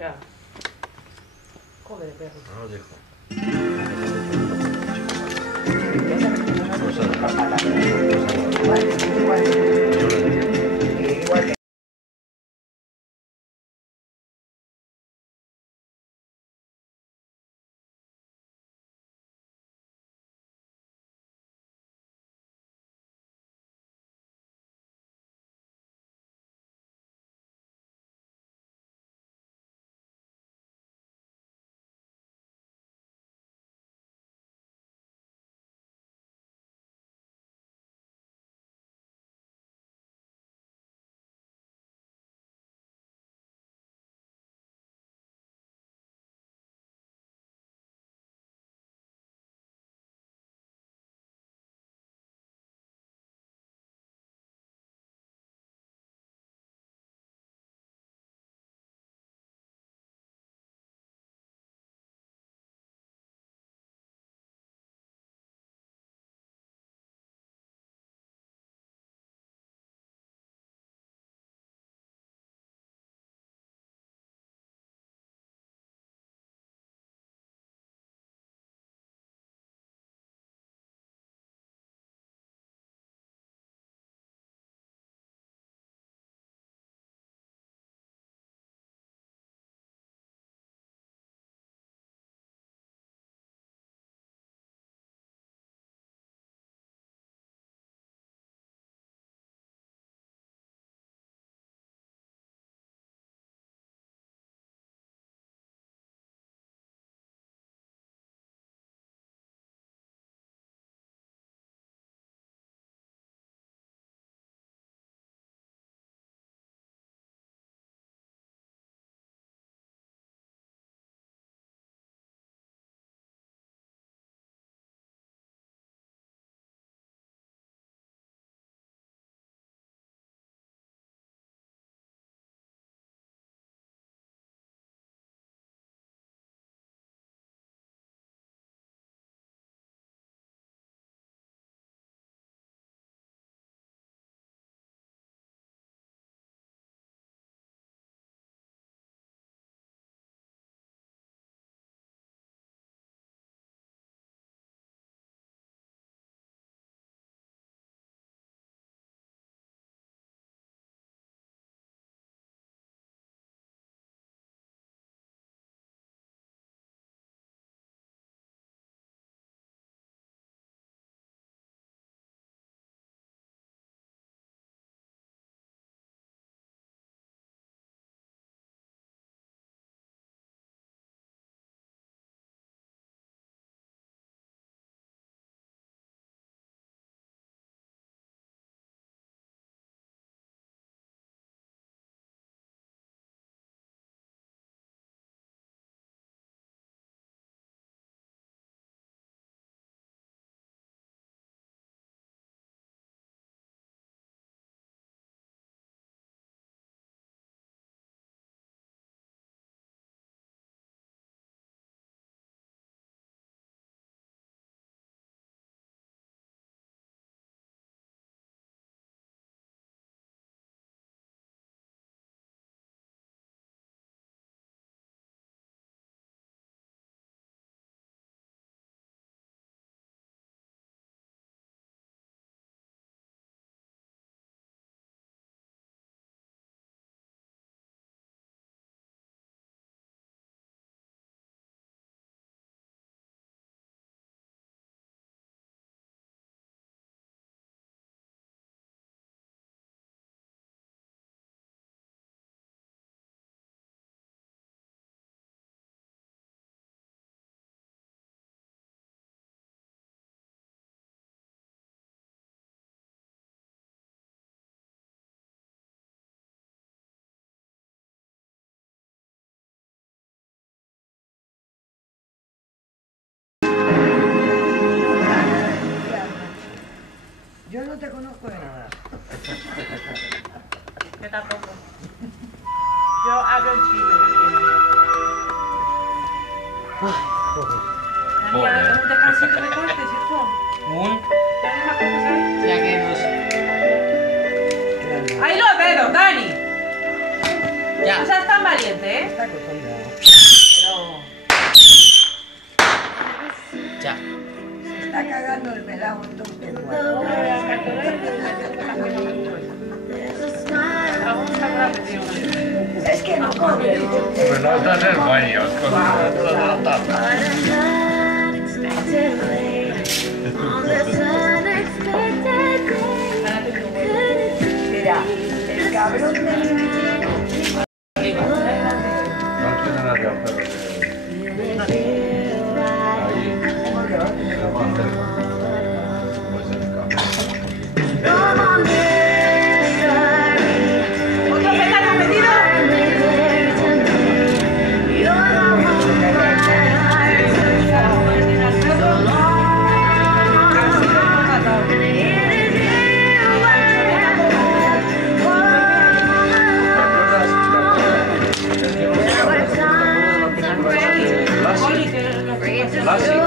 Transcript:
Ya. Joder, perro. No lo dejo. Igual que yo no te conozco de nada. Yo tampoco. Yo hablo en chino, ¿me entiendes? Ay, joder. Dani, haz un descansito de cortes, ¿cierto? ¿Tienes más cortes ahí? Ya que nos... ¡Ahí los dedos, Dani! Ya. No seas tan valiente, ¿eh? está acostumbrado. Ya. Se está cagando el pelado entonces. Es que no come. Pues no está en el baño, con la tapa. Mira, el cabrón de mi No tiene nada que hacer. Ahí, más cerca. Pues el campo. ¿Otro pelado metido? Lassi.